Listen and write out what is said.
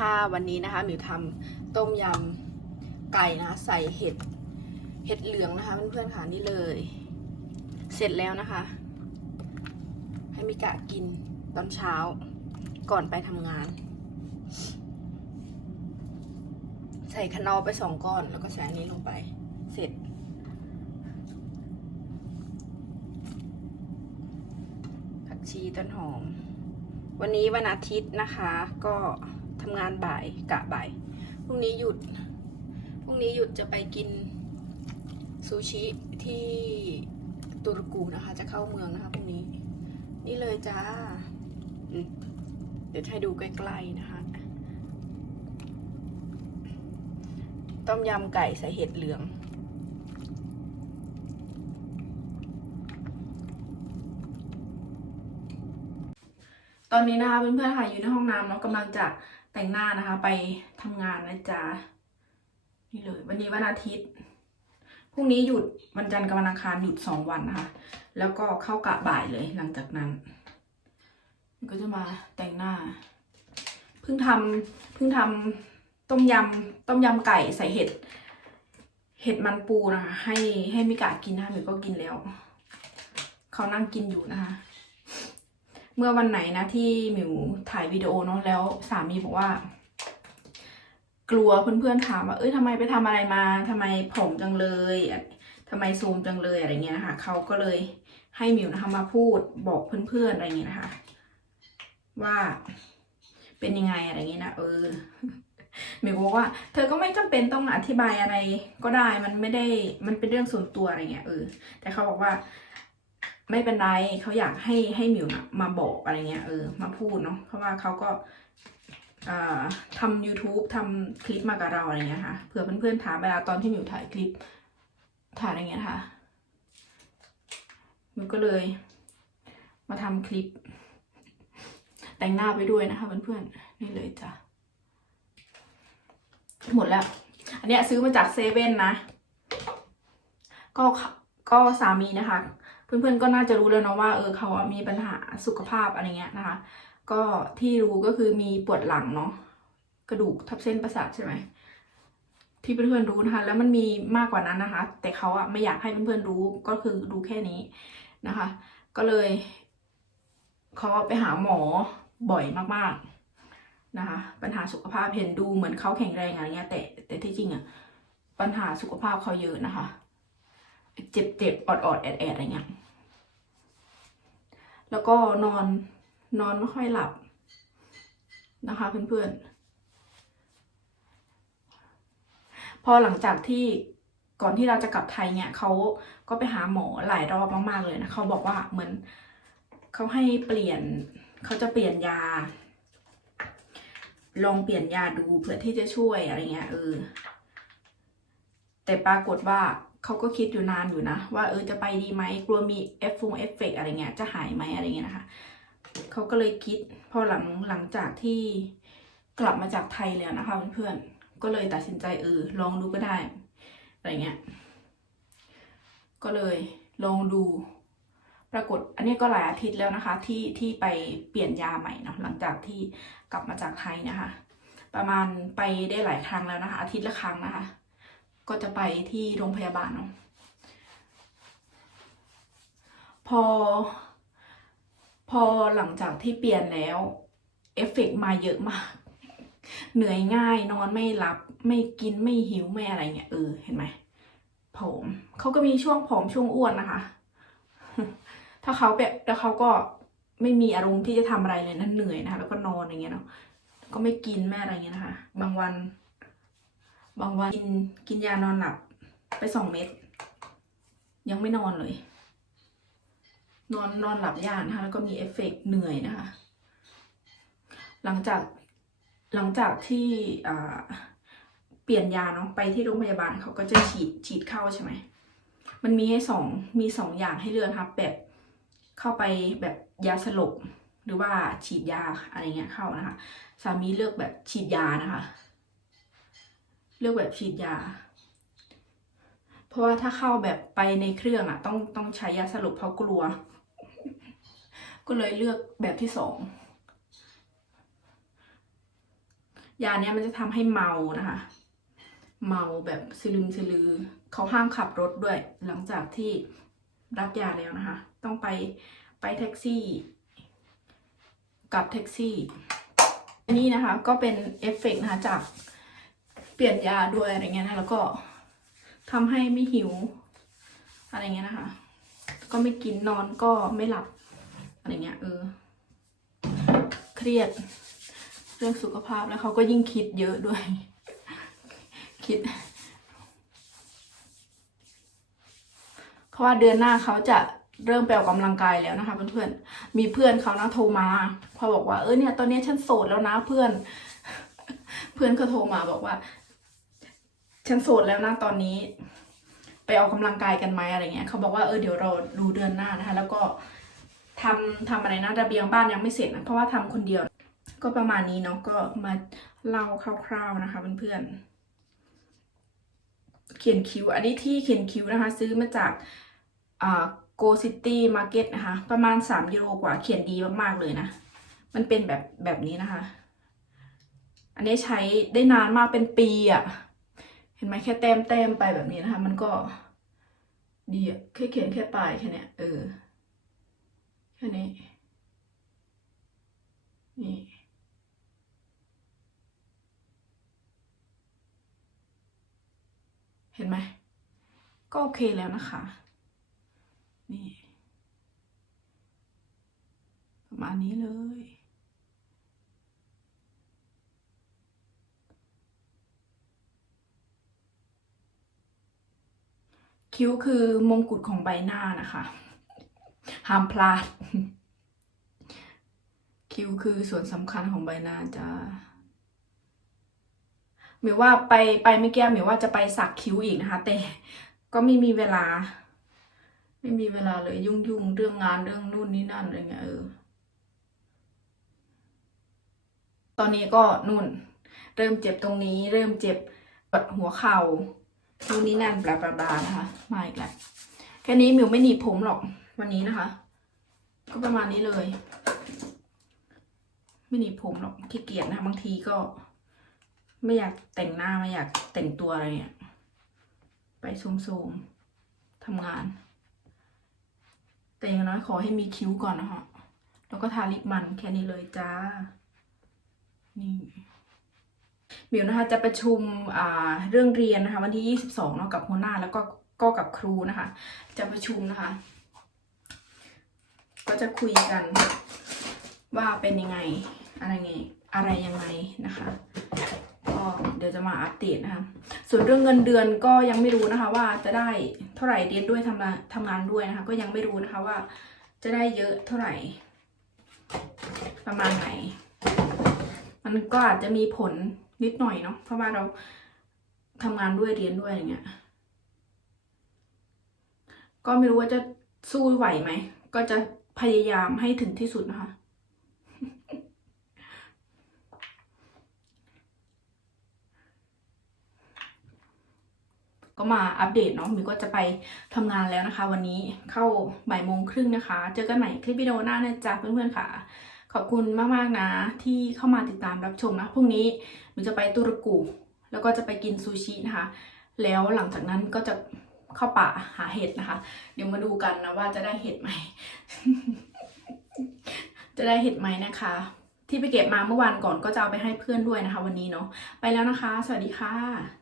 ค่ะวันนี้นะคะหมิวทำต้มยำไก่นะคะใส่เห็ดเห็ดเหลืองนะคะเพื่อนๆค่ะนี่เลย เสร็จแล้วนะคะ ให้มิกะกินตอนเช้าก่อนไปทำงาน ใส่คนอไปสองก้อนแล้วก็ใส่อันนี้ลงไป เสร็จผักชีต้นหอมวันนี้วันอาทิตย์นะคะก็ ทำงานบ่ายกะบ่ายพรุ่งนี้หยุดพรุ่งนี้หยุดจะไปกินซูชิที่ตุรกูนะคะ จะเข้าเมืองนะคะพรุ่งนี้ นี่เลยจ้าเดี๋ยวให้ดูใกล้ๆนะคะ ต้มยำไก่ใส่เห็ดเหลือง ตอนนี้นะคะเพื่อนๆค่ะอยู่ในห้องน้ำเนาะกำลังจะ แต่งหน้านะคะ ไปทำงานนะจ๊ะนี่เลย วันนี้วันอาทิตย์พรุ่งนี้หยุดวันจันทร์กับวันอังคารหยุดสองวันนะคะ แล้วก็เข้ากะบ่ายเลยหลังจากนั้นก็จะมาแต่งหน้า เพิ่งทำเพิ่งทำต้มยำต้มยำไก่ใส่เห็ด เห็ดมันปูนะคะให้ให้มิกากินนะคะมิก็กินแล้ว เขานั่งกินอยู่นะคะ เมื่อวันไหนนะที่หมิวถ่ายวิดีโอเนาะแล้วสามีบอกว่า กลัวเพื่อนๆถามว่าเอ้ยทำไมไปทำอะไรมาทำไมผอมจังเลยทำไมโซมจังเลยอะไรเงี้ยนะคะเขาก็เลยให้หมิวนะคะมาพูดบอกเพื่อนๆอะไรเงี้ยนะคะ ว่าเป็นยังไงอะไรเงี้ยนะเออหมิวบอกว่า เธอก็ไม่จำเป็นต้องอธิบายอะไรก็ได้มันไม่ได้มันเป็นเรื่องส่วนตัวอะไรเงี้ยเออแต่เขาบอกว่า ไม่เป็นไรเขาอยากให้ให้หมิวนะมาบอกอะไรเงี้ยเออมาพูดเนาะเพราะว่าเขาก็ทำ YouTube ทำคลิปมากับเราอะไรเงี้ยค่ะเผื่อเพื่อนๆถามเวลาตอนที่หมิวถ่ายคลิปถ่ายอะไรเงี้ยค่ะหมิวก็เลยมาทำคลิป แต่งหน้าไปด้วยนะคะเพื่อนๆนี่เลยจ้ะหมดแล้ว อันเนี้ยซื้อมาจากเซเว่นนะ ก็ก็สามีนะคะ เพื่อนๆก็น่าจะรู้แล้วเนาะว่าเออเขามีปัญหาสุขภาพอะไรเงี้ยนะคะ ก็ที่รู้ก็คือมีปวดหลังเนาะกระดูกทับเส้นประสาทใช่ไหมที่เพื่อนๆรู้นะคะแล้วมันมีมากกว่านั้นนะคะ แต่เขาอะไม่อยากให้เพื่อนๆรู้ก็คือดูแค่นี้นะคะ ก็เลยเขาไปหาหมอบ่อยมากๆนะคะ ปัญหาสุขภาพเห็นดูเหมือนเขาแข็งแรงอะไรเงี้ยแต่แต่ที่จริงอะปัญหาสุขภาพเขาเยอะนะคะ เจ็บเจ็บอดอดแอดแอดอะไรเงี้ย แล้วก็นอนนอนไม่ค่อยหลับนะคะเพื่อนๆ พอหลังจากที่ก่อนที่เราจะกลับไทยเนี่ยเขาก็ไปหาหมอหลายรอบมากๆเลยนะเขาบอกว่าเหมือนเขาให้เปลี่ยนเขาจะเปลี่ยนยา ลองเปลี่ยนยาดูเพื่อที่จะช่วยอะไรเงี้ยเออแต่ปรากฏว่า เขาก็คิดอยู่นานอยู่นะ ว่าเออจะไปดีไหมกลัวมีเอฟฟงเอฟเฟกอะไรเงี้ยจะหายไหมอะไรเงี้ยนะคะเขาก็เลยคิดพอหลังหลังจากที่กลับมาจากไทยแล้วนะคะเพื่อนๆก็เลยตัดสินใจเออลองดูก็ได้อะไรเงี้ยก็เลยลองดูปรากฏอันนี้ก็หลายอาทิตย์แล้วนะคะ ที่ที่ไปเปลี่ยนยาใหม่เนาะหลังจากที่กลับมาจากไทยนะคะ ประมาณไปได้หลายครั้งแล้วนะคะ อาทิตย์ละครั้งนะคะ ก็จะไปที่โรงพยาบาลเนาะพอ พอหลังจากที่เปลี่ยนแล้วเอฟเฟกต์มาเยอะมาก เหนื่อยง่ายนอนไม่หลับ ไม่กินไม่หิวไม่อะไรเงี้ยเออเห็นไหมผอมเขาก็มีช่วงผอมช่วงอ้วนนะคะ ถ้าเขาแบบแล้วเขาก็ไม่มีอารมณ์ที่จะทำอะไรเลยนั่นเหนื่อยนะคะแล้วก็นอนอย่างเงี้ยเนาะก็ไม่กินแม่อะไรเงี้ยนะคะ บางวัน บางวันกินกินยานอนหลับไปสองเม็ด ยังไม่นอนเลย นอนนอนหลับยากนะคะแล้วก็มีเอฟเฟกต์เหนื่อยนะคะ หลังจากหลังจากที่เปลี่ยนยาเนาะไปที่โรงพยาบาลเขาก็จะฉีดฉีดเข้าใช่ไหมมันมีให้สองมีสองอย่างให้เลือกครับแบบเข้าไปแบบยาสลบหรือว่าฉีดยาอะไรเงี้ยเข้านะคะ สามีเลือกแบบฉีดยานะคะ เลือกแบบฉีดยา เพราะว่าถ้าเข้าแบบไปในเครื่องอะต้องต้องใช้ยาสลบเพราะกลัว ก็เลยเลือกแบบที่สองยาเนี้ยมันจะทำให้เมานะคะ เมาแบบสลึมสลือ เขาห้ามขับรถด้วย หลังจากที่รับยาแล้วนะคะ ต้องไปไปแท็กซี่ กับแท็กซี่ อันนี้นะคะก็เป็นเอฟเฟกต์นะคะจาก ปลี่ยนยาด้วยอะไรเงี้ยนะแล้วก็ทำให้ไม่หิว อะไรเงี้ยนะคะ ก็ไม่กินนอนก็ไม่หลับ อะไรเงี้ยเออ เครียด เรื่องสุขภาพแล้วเขาก็ยิ่งคิดเยอะด้วย คิดเพราะว่าเดือนหน้าเขาจะเริ่มไปออกกำลังกายแล้วนะคะเพื่อนๆมีเพื่อนเขานะโทรมาพอบอกว่าเออเนี่ย ตอนนี้ฉันโสดแล้วนะเพื่อนเพื่อนเขาโทรมาบอกว่า ฉันโสดแล้วนะตอนนี้ ไปออกกำลังกายกันไหมอะไรเงี้ยเขาบอกว่าเออเดี๋ยวเราดูเดือนหน้านะคะ แล้วก็ทำทำอะไรนะระเบียงบ้านยังไม่เสร็จนะเพราะว่าทำคนเดียว ก็ประมาณนี้เนาะก็มาเล่าคร่าวๆนะคะเพื่อนๆเขียนคิ้วอันนี้ที่เขียนคิ้วนะคะ ซื้อมาจากอ่าโกซิตี้มาร์เก็ตนะคะ ประมาณสามยูโรกว่าเขียนดีมากๆเลยนะ มันเป็นแบบแบบนี้นะคะ อันนี้ใช้ได้นานมากเป็นปีอะ่ะ เห็นไหมแค่แต้มแต้มไปแบบนี้นะคะ มันก็ดีอะแค่เขียนแค่ปลายแค่เนี้ยเออแค่นี้ นี่เห็นไหมก็โอเคแล้วนะคะ นี่ ประมาณนี้เลย คิ้วคือมงกุฎของใบหน้านะคะห้ามพลาด คิ้วคือส่วนสำคัญของใบหน้าจ้าหมิวว่าไปไปเมื่อกี้หมิวว่าจะไปสักคิ้วอีกนะคะ แต่ก็ไม่มีเวลา ไม่มีเวลาเลยยุ่งยุ่งเรื่องงานเรื่องนู่นนี่นั่นอะไรเงี้ยเออตอนนี้ก็นู่น เริ่มเจ็บตรงนี้ เริ่มเจ็บปวดหัวเข่า นู่นนี่นั่นบลาบลาบลานะคะมาอีกแล้วแค่นี้มิวไม่หนีบผมหรอกวันนี้นะคะ ก็ประมาณนี้เลย ไม่หนีบผมหรอกขี้เกียจนะคะบางทีก็ ไม่อยากแต่งหน้าไม่อยากแต่งตัวอะไรเนี่ยไปโสมๆทำงาน แต่อย่างน้อยขอให้มีคิ้วก่อนนะคะแล้วก็ทาลิปมันแค่นี้เลยจ้านี่ มิวนะคะจะประชุมเรื่องเรียนนะคะวันที่ 22เนาะกับหัวหน้าแล้วก็ก็กับครูนะคะ จะประชุมนะคะ ก็จะคุยกันว่าเป็นยังไงอะไรไงอะไรยังไงนะคะก็เดี๋ยวจะมาอัปเดตนะคะ ส่วนเรื่องเงินเดือนก็ยังไม่รู้นะคะ ว่าจะได้เท่าไหร่เรียนด้วยทำงานทำงานด้วยนะคะ ก็ยังไม่รู้นะคะว่าจะได้เยอะเท่าไหร่ ประมาณไหน มันก็อาจจะมีผล นิดหน่อยเนาะเพราะว่าเราทำงานด้วยเรียนด้วยอย่างเงี้ย ก็ไม่รู้ว่าจะสู้ไหวไหม ก็จะพยายามให้ถึงที่สุดนะคะก็มาอัปเดตเนาะมิวก็จะไปทำงานแล้วนะคะ วันนี้เข้าบ่ายโมงครึ่งนะคะ เจอกันใหม่คลิปวิดีโอหน้านะจ๊ะเพื่อนๆค่ะ ขอบคุณมากๆนะ ที่เข้ามาติดตามรับชมนะพรุ่งนี้หนูจะไปตุรกูแล้วก็จะไปกินซูชินะคะ แล้วหลังจากนั้นก็จะเข้าป่าหาเห็ดนะคะ เดี๋ยวมาดูกันนะว่าจะได้เห็ดไหม จะได้เห็ดไหมนะคะ ที่ไปเก็บมาเมื่อวานก่อนก็จะเอาไปให้เพื่อนด้วยนะคะ วันนี้เนาะไปแล้วนะคะ สวัสดีค่ะ